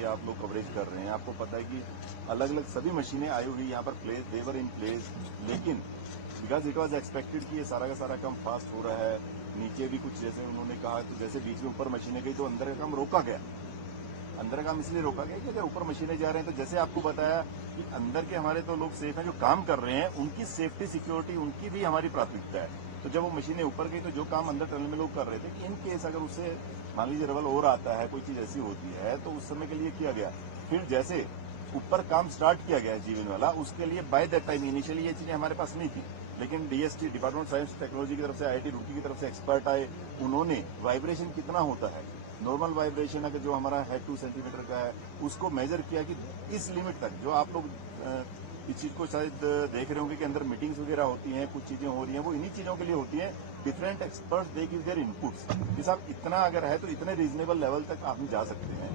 की आप लोग कवरेज कर रहे हैं, आपको पता है कि अलग अलग सभी मशीनें आई हुई यहाँ पर प्लेस, देवर इन प्लेस, लेकिन बिकॉज इट वॉज एक्सपेक्टेड कि ये सारा का सारा काम फास्ट हो रहा है। नीचे भी कुछ जैसे उन्होंने कहा, तो जैसे बीच में ऊपर मशीनें गई तो अंदर का काम रोका गया। अंदर का काम इसलिए रोका गया कि अगर ऊपर मशीनें जा रहे हैं तो जैसे आपको बताया कि अंदर के हमारे तो लोग सेफ हैं, जो काम कर रहे हैं उनकी सेफ्टी सिक्योरिटी उनकी भी हमारी प्राथमिकता है। तो जब वो मशीनें ऊपर गई तो जो काम अंदर टनल में लोग कर रहे थे कि इन केस अगर उससे मान लीजिए रबल और आता है, कोई चीज ऐसी होती है तो उस समय के लिए किया गया। फिर जैसे ऊपर काम स्टार्ट किया गया है जीवन वाला, उसके लिए बाय दैट टाइम इनिशियली ये चीजें हमारे पास नहीं थी, लेकिन DST department of science technology की तरफ से, आईआईटी रुड़की की तरफ से एक्सपर्ट आए, उन्होंने वाइब्रेशन कितना होता है, नॉर्मल वाइब्रेशन अगर जो हमारा है 2 सेंटीमीटर का है, उसको मेजर किया कि इस लिमिट तक, जो आप लोग इस चीज को शायद देख रहे होंगे कि अंदर मीटिंग्स वगैरह होती हैं, कुछ चीजें हो रही हैं, वो इन्हीं चीजों के लिए होती हैं। Different experts they give their inputs कि साहब इतना अगर है तो इतने रीजनेबल लेवल तक आप जा सकते हैं।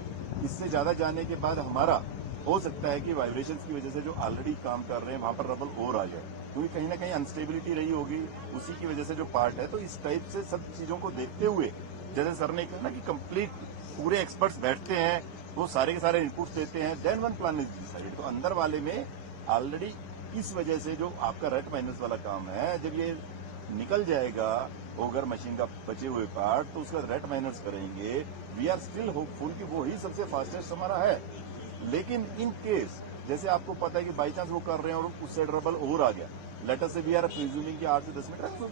इससे ज्यादा जाने के बाद हमारा हो सकता है कि वाइब्रेशन की वजह से जो ऑलरेडी काम कर रहे हैं वहां पर रबल और आ जाए, क्योंकि कहीं ना कहीं अनस्टेबिलिटी रही होगी, उसी की वजह से जो पार्ट है। तो इस टाइप से सब चीजों को देखते हुए जैसे सर ने कहा ना कि कंप्लीट पूरे एक्सपर्ट्स बैठते हैं, वो सारे के सारे इनपुट्स देते हैं, then one plan is decided. तो अंदर वाले में ऑलरेडी इस वजह से जो आपका रेट माइनस वाला काम है, जब ये निकल जाएगा ओगर मशीन का बचे हुए पार्ट, तो उसका रेट माइनस करेंगे। वी आर स्टिल होपफुल कि वो ही सबसे फास्टेस्ट हमारा है। लेकिन इन केस जैसे आपको पता है कि बाई चांस वो कर रहे हैं और उससे रबल और आ गया, लेटर से वी आर प्रिज्यूमिंग कि 8 से 10 मीटर, तो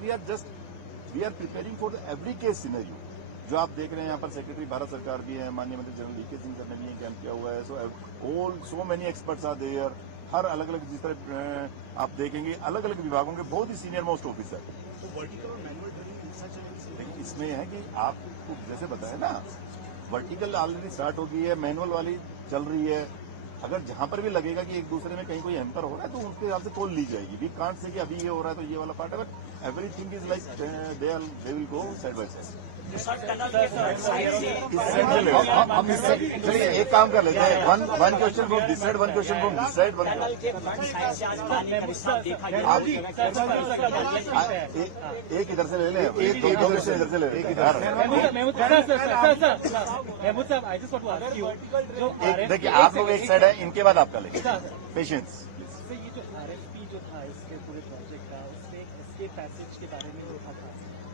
we are preparing for every case scenario. जो आप देख रहे हैं यहाँ पर सेक्रेटरी भारत सरकार भी है, माननीय मंत्री जनरल वीके सिंह सर ने भी कैंप किया हुआ है। So many experts are there, हर अलग अलग जिस तरह आप देखेंगे अलग अलग विभागों के बहुत ही सीनियर मोस्ट ऑफिसर। तो वर्टिकल और मैनुअल ड्रिलिंग लेकिन इसमें है कि आपको जैसे बताया ना, वर्टिकल ऑलरेडी स्टार्ट हो गई है, मैनुअल वाली चल रही है। अगर जहां पर भी लगेगा कि एक दूसरे में कहीं कोई एम्पर हो रहा है तो उसके हिसाब से कॉल ली जाएगी। वी कांट से कि अभी ये हो रहा है तो ये वाला पार्ट है, but everything is like they will go side by side. चलिए एक काम कर लेते हैं, one question from this side, one question from this side, एक इधर से ले लें, दो क्वेश्चन इधर से ले लें। देखिए आप लोग एक साइड है, इनके बाद आपका लेंगे। पेशेंस। ये जो आरएफपी जो था इसके पूरे प्रोजेक्ट का, उसमें एस्केप पैसेज के बारे में लिखा था।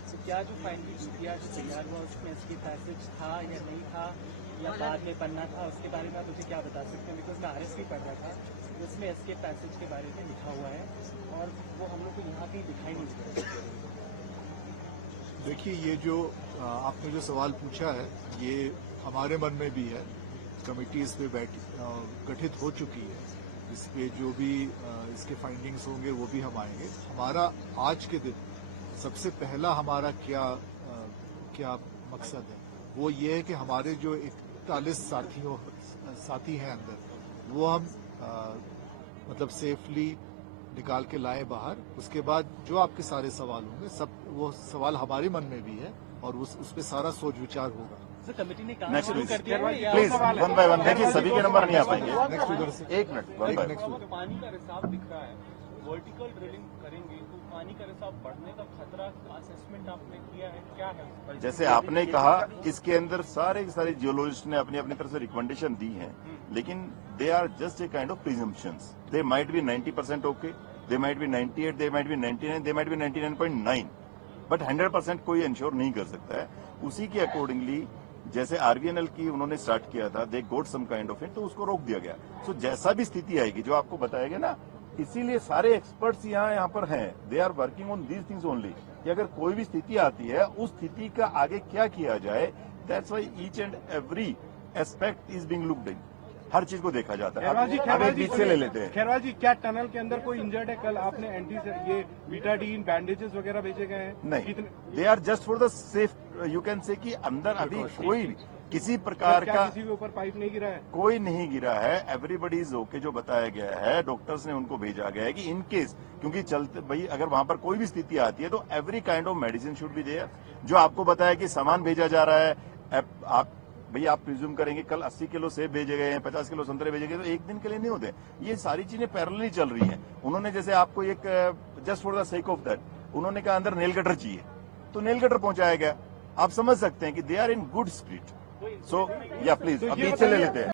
तो क्या जो फाइनली इंडिया जो तैयार हुआ उसमें एस्केप पैसेज था या नहीं था, या बाद में बनना था, उसके बारे में आप मुझे क्या बता सकते हैं? बिकॉज मैं आरएफपी पढ़ रहा था, उसमें एस्केप पैसेज के बारे में लिखा हुआ है और वो हम लोग को यहाँ कहीं दिखाई नहीं देता। देखिए, ये जो आपने जो सवाल पूछा है, ये हमारे मन में भी है। कमेटी इस पे गठित हो चुकी है, इस पे जो भी इसके फाइंडिंग्स होंगे वो भी हम आएंगे। हमारा आज के दिन सबसे पहला हमारा क्या मकसद है, वो ये है कि हमारे जो 41 साथी हैं अंदर, वो हम मतलब सेफली निकाल के लाए बाहर। उसके बाद जो आपके सारे सवाल होंगे, सब वो सवाल हमारे मन में भी है और उस पे सारा सोच विचार होगा। कमेटी ने काम शुरू कर दिया है। प्लीज वन बाय वन देखिए, सभी के नंबर नहीं आ पाएंगे। नेक्स्ट उधर से एक मिनट, वन बाय वन। पानी का रिसाव दिख रहा है, वर्टिकल ड्रिलिंग करेंगे तो पानी का रिसाव बढ़ने का खतरा असेसमेंट आपने किया है, क्या है? जैसे आपने कहा, इसके अंदर सारे के सारे जियोलॉजिस्ट ने अपनी अपनी तरफ से रिकमेंडेशन दी है, लेकिन they are just a kind of presumptions. They might be 90% okay, they might be 98, they might be 99, they might be 99.9, but 100% कोई इंश्योर नहीं कर सकता है। उसी के अकॉर्डिंगली जैसे आरवीएनएल की उन्होंने स्टार्ट किया था, दे गोट सम काइंड ऑफ इट, तो उसको रोक दिया गया। सो जैसा भी स्थिति आएगी जो आपको बताया गया ना, इसीलिए सारे एक्सपर्ट्स यहाँ पर हैं, they are working on these things only, कि अगर कोई भी स्थिति आती है उस स्थिति का आगे क्या किया जाए। That's why each and every aspect is being looked in, हर चीज को देखा जाता है। अब एक बीच से ले लेते हैं। खैरवाल जी, क्या टनल के अंदर कोई इंजर्ड है? कल आपने ये बीटाडीन बैंडेजेस वगैरह भेजे गए हैं? नहीं, they are just for the safe, you can say कि अंदर अभी कोई किसी प्रकार का किसी के ऊपर पाइप नहीं गिरा है? कोई नहीं गिरा है। एवरीबडी इज ओके, जो बताया गया है, डॉक्टर्स ने उनको भेजा गया है कि इन केस, क्योंकि चलते भाई अगर वहां पर कोई भी स्थिति आती है तो every kind of medicine should be there. जो आपको बताया कि सामान भेजा जा रहा है, आप प्रिज्यूम करेंगे कल 80 किलो सेब भेजे गए हैं, 50 किलो संतरे भेजे गए, तो एक दिन के लिए नहीं होते। ये सारी चीजें पैरेलली चल रही हैं। उन्होंने जैसे आपको एक just for the sake of that, उन्होंने कहा अंदर नेल कटर चाहिए, तो नेल कटर पहुंचाया गया। आप समझ सकते हैं कि they are in good spirit. So या प्लीज अब बीच से ले लेते हैं।